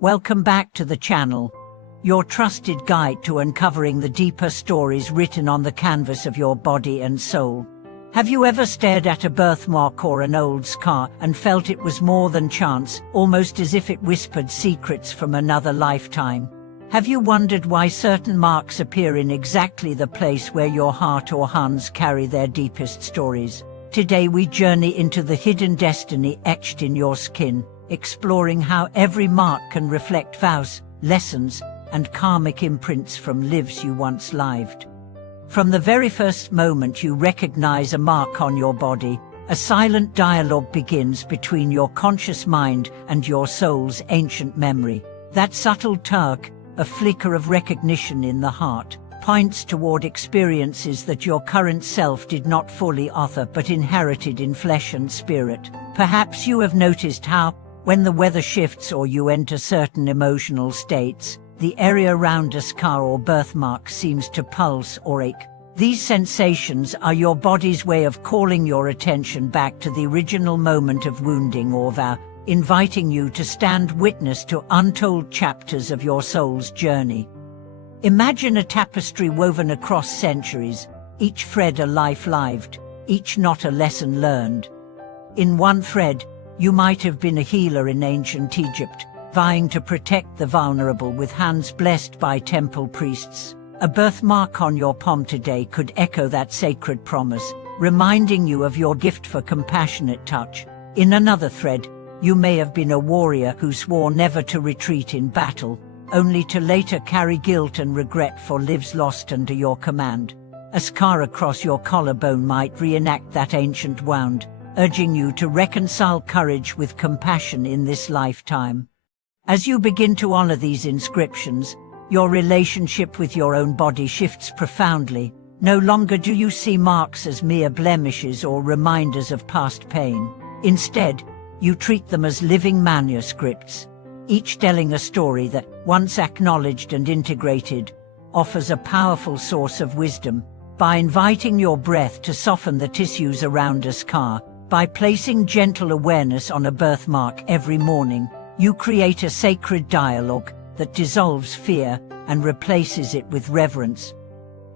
Welcome back to the channel, your trusted guide to uncovering the deeper stories written on the canvas of your body and soul. Have you ever stared at a birthmark or an old scar and felt it was more than chance, almost as if it whispered secrets from another lifetime? Have you wondered why certain marks appear in exactly the place where your heart or hands carry their deepest stories? Today we journey into the hidden destiny etched in your skin, exploring how every mark can reflect vows, lessons, and karmic imprints from lives you once lived. From the very first moment you recognize a mark on your body, a silent dialogue begins between your conscious mind and your soul's ancient memory. That subtle tug, a flicker of recognition in the heart, points toward experiences that your current self did not fully author but inherited in flesh and spirit. Perhaps you have noticed how, when the weather shifts or you enter certain emotional states, the area around a scar or birthmark seems to pulse or ache. These sensations are your body's way of calling your attention back to the original moment of wounding or vow, inviting you to stand witness to untold chapters of your soul's journey. Imagine a tapestry woven across centuries, each thread a life lived, each knot a lesson learned. In one thread, you might have been a healer in ancient Egypt, vying to protect the vulnerable with hands blessed by temple priests. A birthmark on your palm today could echo that sacred promise, reminding you of your gift for compassionate touch. In another thread, you may have been a warrior who swore never to retreat in battle, only to later carry guilt and regret for lives lost under your command. A scar across your collarbone might reenact that ancient wound, urging you to reconcile courage with compassion in this lifetime. As you begin to honor these inscriptions, your relationship with your own body shifts profoundly. No longer do you see marks as mere blemishes or reminders of past pain. Instead, you treat them as living manuscripts, each telling a story that, once acknowledged and integrated, offers a powerful source of wisdom. By inviting your breath to soften the tissues around a scar, by placing gentle awareness on a birthmark every morning, you create a sacred dialogue that dissolves fear and replaces it with reverence.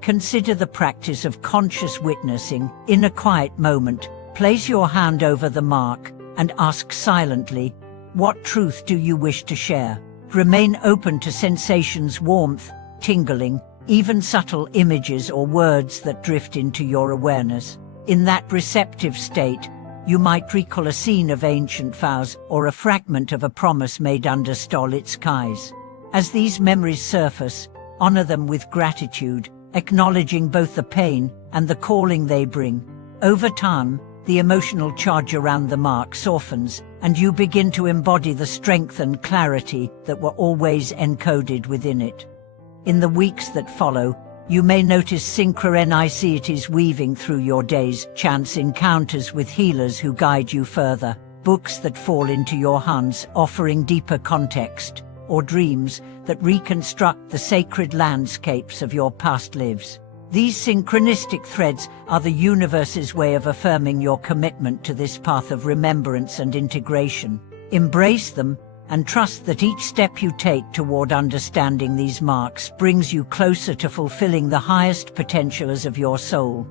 Consider the practice of conscious witnessing. In a quiet moment, place your hand over the mark and ask silently, what truth do you wish to share? Remain open to sensations, warmth, tingling, even subtle images or words that drift into your awareness. In that receptive state, you might recall a scene of ancient vows or a fragment of a promise made under starlit skies. As these memories surface, honor them with gratitude, acknowledging both the pain and the calling they bring. Over time, the emotional charge around the mark softens, and you begin to embody the strength and clarity that were always encoded within it. In the weeks that follow, you may notice synchronicities weaving through your days, chance encounters with healers who guide you further, books that fall into your hands offering deeper context, or dreams that reconstruct the sacred landscapes of your past lives. These synchronistic threads are the universe's way of affirming your commitment to this path of remembrance and integration. Embrace them, and trust that each step you take toward understanding these marks brings you closer to fulfilling the highest potentials of your soul.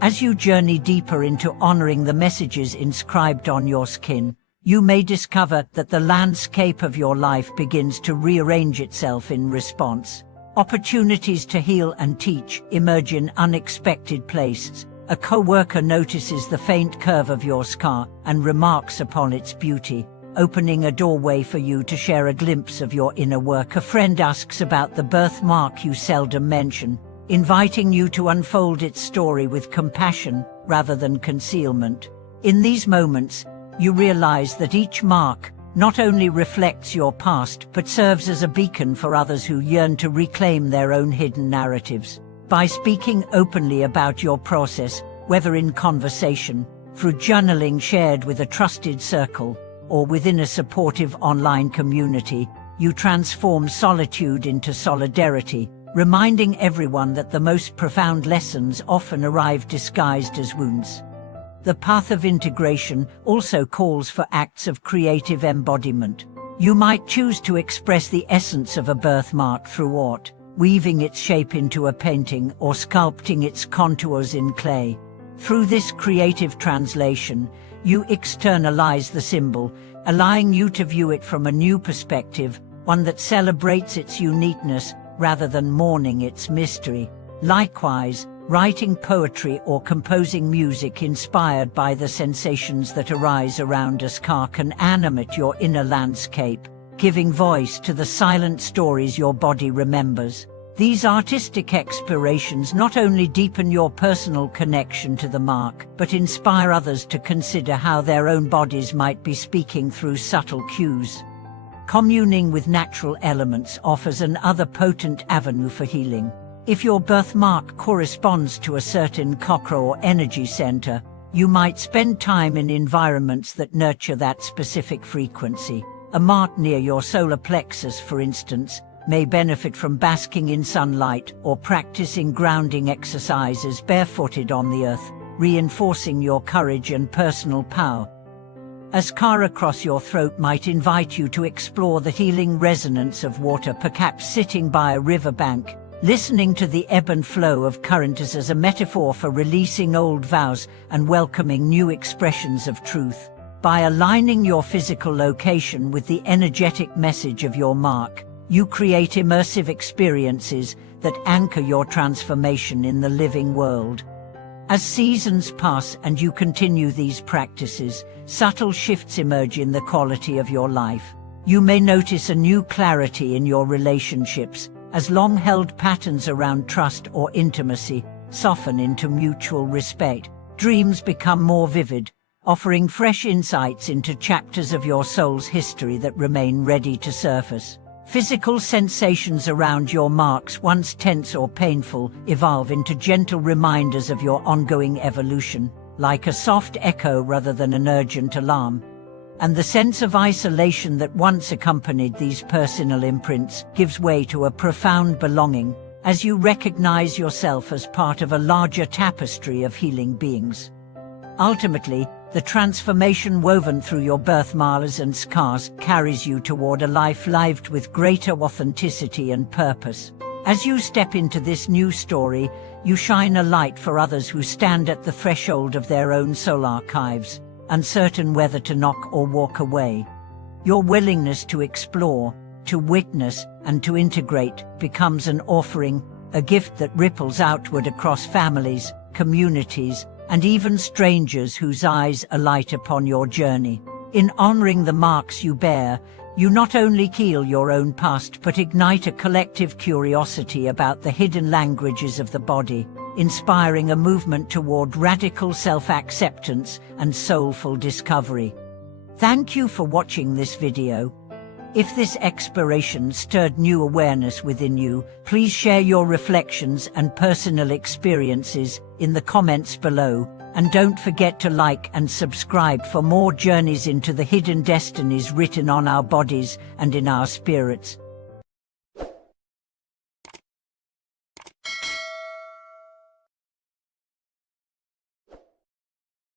As you journey deeper into honoring the messages inscribed on your skin, you may discover that the landscape of your life begins to rearrange itself in response. Opportunities to heal and teach emerge in unexpected places. A co-worker notices the faint curve of your scar and remarks upon its beauty, opening a doorway for you to share a glimpse of your inner work. A friend asks about the birthmark you seldom mention, inviting you to unfold its story with compassion rather than concealment. In these moments, you realize that each mark not only reflects your past but serves as a beacon for others who yearn to reclaim their own hidden narratives. By speaking openly about your process, whether in conversation, through journaling shared with a trusted circle, or within a supportive online community, you transform solitude into solidarity, reminding everyone that the most profound lessons often arrive disguised as wounds. The path of integration also calls for acts of creative embodiment. You might choose to express the essence of a birthmark through art, weaving its shape into a painting or sculpting its contours in clay. Through this creative translation, you externalize the symbol, allowing you to view it from a new perspective, one that celebrates its uniqueness rather than mourning its mystery. Likewise, writing poetry or composing music inspired by the sensations that arise around us can animate your inner landscape, giving voice to the silent stories your body remembers. These artistic explorations not only deepen your personal connection to the mark, but inspire others to consider how their own bodies might be speaking through subtle cues. Communing with natural elements offers another potent avenue for healing. If your birthmark corresponds to a certain chakra or energy center, you might spend time in environments that nurture that specific frequency. A mark near your solar plexus, for instance, may benefit from basking in sunlight or practicing grounding exercises barefooted on the earth, reinforcing your courage and personal power. A scar across your throat might invite you to explore the healing resonance of water, perhaps sitting by a riverbank, listening to the ebb and flow of currents as a metaphor for releasing old vows and welcoming new expressions of truth. By aligning your physical location with the energetic message of your mark, you create immersive experiences that anchor your transformation in the living world. As seasons pass and you continue these practices, subtle shifts emerge in the quality of your life. You may notice a new clarity in your relationships, as long-held patterns around trust or intimacy soften into mutual respect. Dreams become more vivid, offering fresh insights into chapters of your soul's history that remain ready to surface. Physical sensations around your marks, once tense or painful, evolve into gentle reminders of your ongoing evolution, like a soft echo rather than an urgent alarm. And the sense of isolation that once accompanied these personal imprints gives way to a profound belonging, as you recognize yourself as part of a larger tapestry of healing beings. Ultimately, the transformation woven through your birthmarks and scars carries you toward a life lived with greater authenticity and purpose. As you step into this new story, you shine a light for others who stand at the threshold of their own soul archives, uncertain whether to knock or walk away. Your willingness to explore, to witness, and to integrate becomes an offering, a gift that ripples outward across families, communities, and even strangers whose eyes alight upon your journey. In honoring the marks you bear, you not only heal your own past but ignite a collective curiosity about the hidden languages of the body, inspiring a movement toward radical self-acceptance and soulful discovery. Thank you for watching this video. If this exploration stirred new awareness within you, please share your reflections and personal experiences in the comments below, and don't forget to like and subscribe for more journeys into the hidden destinies written on our bodies and in our spirits.